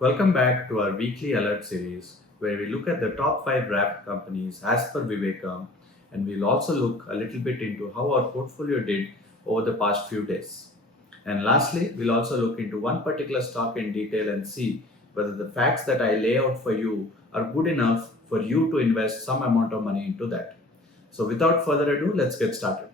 Welcome back to our weekly alert series where we look at the top 5 wrapped companies as per Vivekam, and we'll also look a little bit into how our portfolio did over the past few days. And lastly, we'll also look into one particular stock in detail and see whether the facts that I lay out for you are good enough for you to invest some amount of money into that. So without further ado, let's get started.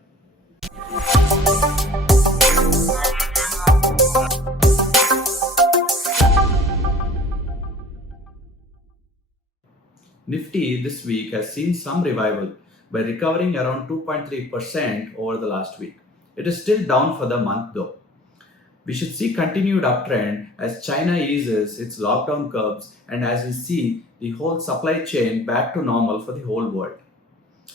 Nifty this week has seen some revival by recovering around 2.3% over the last week. It is still down for the month though. We should see continued uptrend as China eases its lockdown curbs and as we see the whole supply chain back to normal for the whole world.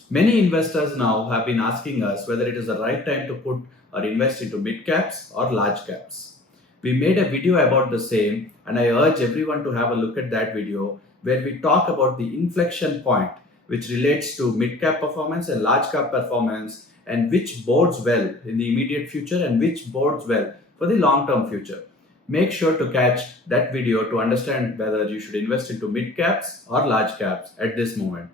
Many investors now have been asking us whether it is the right time to put or invest into mid caps or large caps. We made a video about the same, and I urge everyone to have a look at that video where we talk about the inflection point which relates to mid cap performance and large cap performance and which bodes well in the immediate future and which bodes well for the long term future. Make sure to catch that video to understand whether you should invest into mid caps or large caps at this moment.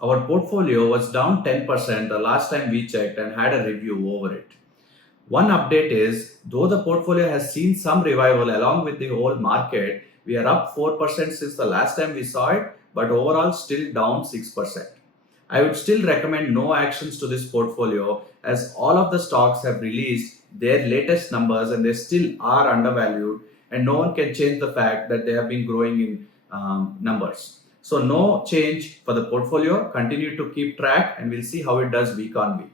Our portfolio was down 10% the last time we checked and had a review over it. One update is, though the portfolio has seen some revival along with the whole market, we are up 4% since the last time we saw it, but overall still down 6%. I would still recommend no actions to this portfolio as all of the stocks have released their latest numbers and they still are undervalued, and no one can change the fact that they have been growing in numbers. So no change for the portfolio. Continue to keep track and we'll see how it does week on week.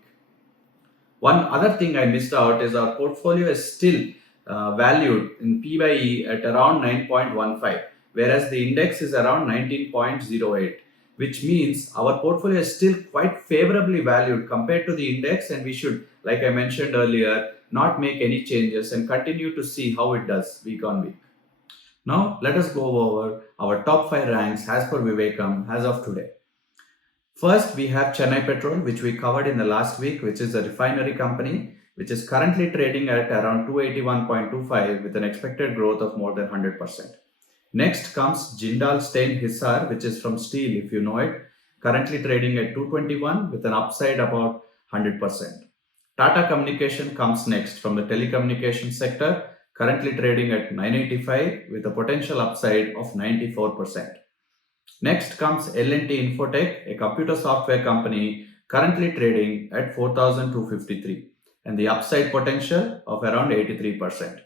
One other thing I missed out is our portfolio is still valued in P by E at around 9.15, whereas the index is around 19.08, which means our portfolio is still quite favorably valued compared to the index, and we should, like I mentioned earlier, not make any changes and continue to see how it does week on week. Now, let us go over our top 5 ranks as per Vivekam as of today. First, we have Chennai Petrol, which we covered in the last week, which is a refinery company, which is currently trading at around 281.25 with an expected growth of more than 100%. Next comes Jindal Hisar, which is from steel, if you know it, currently trading at 221 with an upside about 100%. Tata Communication comes next from the telecommunication sector, currently trading at 985 with a potential upside of 94%. Next comes L&T Infotech, a computer software company currently trading at 4,253 and the upside potential of around 83%.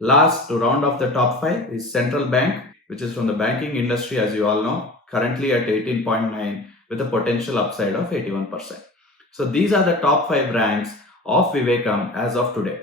Last, to round off the top 5 is Central Bank, which is from the banking industry as you all know, currently at 18.9 with a potential upside of 81%. So these are the top 5 ranks of Vivekam as of today.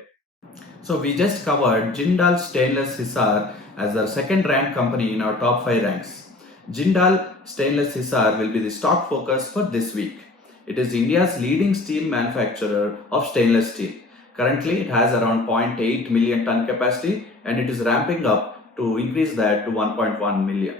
So we just covered Jindal Stainless Hisar as the second ranked company in our top 5 ranks. Jindal Stainless Hisar will be the stock focus for this week. It is India's leading steel manufacturer of stainless steel. Currently, it has around 0.8 million ton capacity and it is ramping up to increase that to 1.1 million.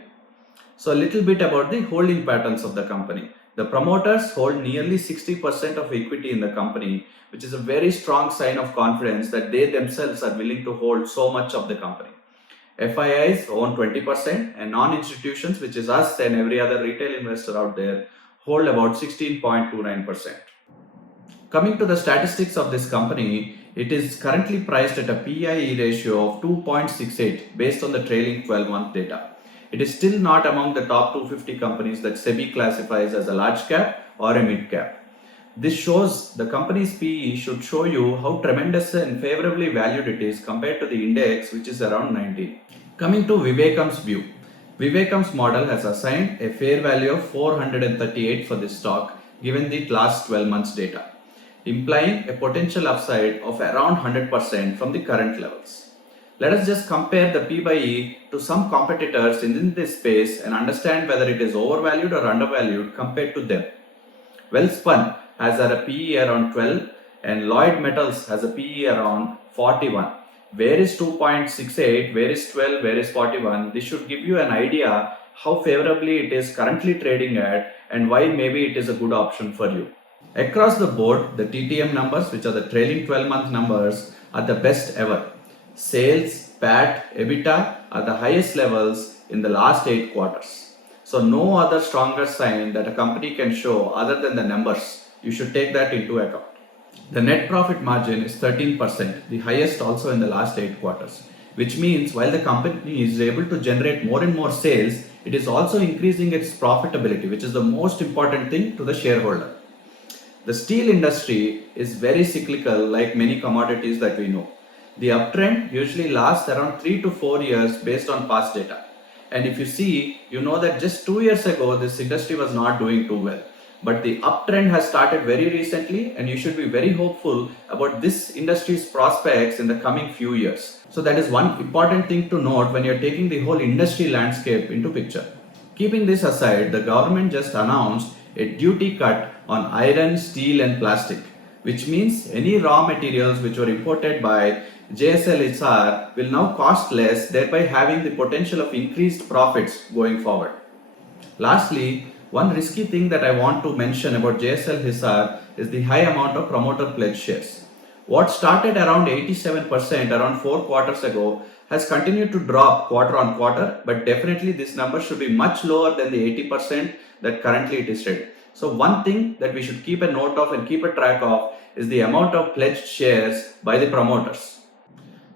So a little bit about the holding patterns of the company. The promoters hold nearly 60% of equity in the company, which is a very strong sign of confidence that they themselves are willing to hold so much of the company. FIIs own 20% and non-institutions, which is us and every other retail investor out there, hold about 16.29%. Coming to the statistics of this company, it is currently priced at a PIE ratio of 2.68 based on the trailing 12-month data. It is still not among the top 250 companies that SEBI classifies as a large cap or a mid cap. This shows the company's PE should show you how tremendous and favorably valued it is compared to the index, which is around 90. Coming to Vivekam's view. Vivekam's model has assigned a fair value of 438 for this stock given the last 12 months data, implying a potential upside of around 100% from the current levels. Let us just compare the P by E to some competitors in this space and understand whether it is overvalued or undervalued compared to them. Welspun has a PE around 12 and Lloyd Metals has a PE around 41. Where is 2.68, where is 12, where is 41? This should give you an idea how favorably it is currently trading at and why maybe it is a good option for you. Across the board, the TTM numbers, which are the trailing 12-month numbers, are the best ever. Sales, PAT, EBITDA, are the highest levels in the last 8 quarters. So no other stronger sign that a company can show other than the numbers. You should take that into account. The net profit margin is 13%, the highest also in the last 8 quarters, which means while the company is able to generate more and more sales, it is also increasing its profitability, which is the most important thing to the shareholder. The steel industry is very cyclical, like many commodities that we know. The uptrend usually lasts around 3 to 4 years based on past data. And if you see, you know that just 2 years ago, this industry was not doing too well. But the uptrend has started very recently, and you should be very hopeful about this industry's prospects in the coming few years. So that is one important thing to note when you're taking the whole industry landscape into picture. Keeping this aside, the government just announced a duty cut on iron, steel and plastic, which means any raw materials which were imported by JSLHISAR will now cost less, thereby having the potential of increased profits going forward. Lastly, one risky thing that I want to mention about JSLHISAR is the high amount of promoter pledge shares. What started around 87% around 4 quarters ago has continued to drop quarter on quarter, but definitely this number should be much lower than the 80% that currently it is traded. So one thing that we should keep a note of and keep a track of is the amount of pledged shares by the promoters.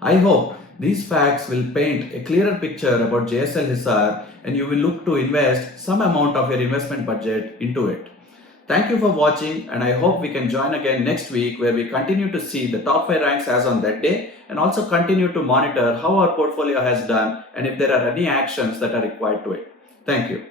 I hope these facts will paint a clearer picture about JSLHISAR and you will look to invest some amount of your investment budget into it. Thank you for watching, and I hope we can join again next week where we continue to see the top 5 ranks as on that day and also continue to monitor how our portfolio has done and if there are any actions that are required to it. Thank you.